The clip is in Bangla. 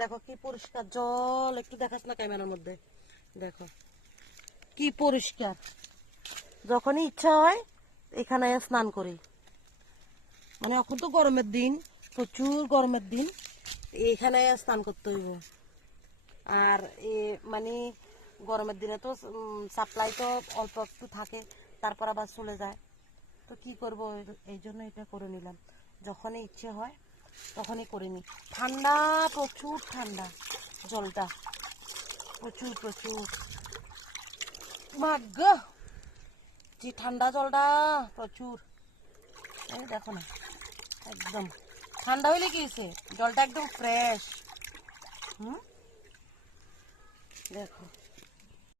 দেখো কি পরিষ্কার জল, একটু দেখাস না ক্যামেরার মধ্যে, দেখো কি পরিষ্কার। যখনই ইচ্ছা হয় এখানে স্নান করি। মানে এখন তো গরমের দিন, প্রচুর গরমের দিন, এখানে স্নান করতে হইব। আর মানে গরমের দিনে তো সাপ্লাই তো অল্প একটু থাকে, তারপর আবার চলে যায়। তো কি করব, এই জন্য এটা করে নিলাম। যখনই ইচ্ছে হয় তখনই করে নিই। ঠান্ডা, প্রচুর ঠান্ডা জলটা, প্রচুর প্রচুর। ভাগ্য যে ঠান্ডা জলটা, প্রচুর। এই দেখো না, একদম ঠান্ডা হইলে কি হয়েছে, জলটা একদম ফ্রেশ। দেখো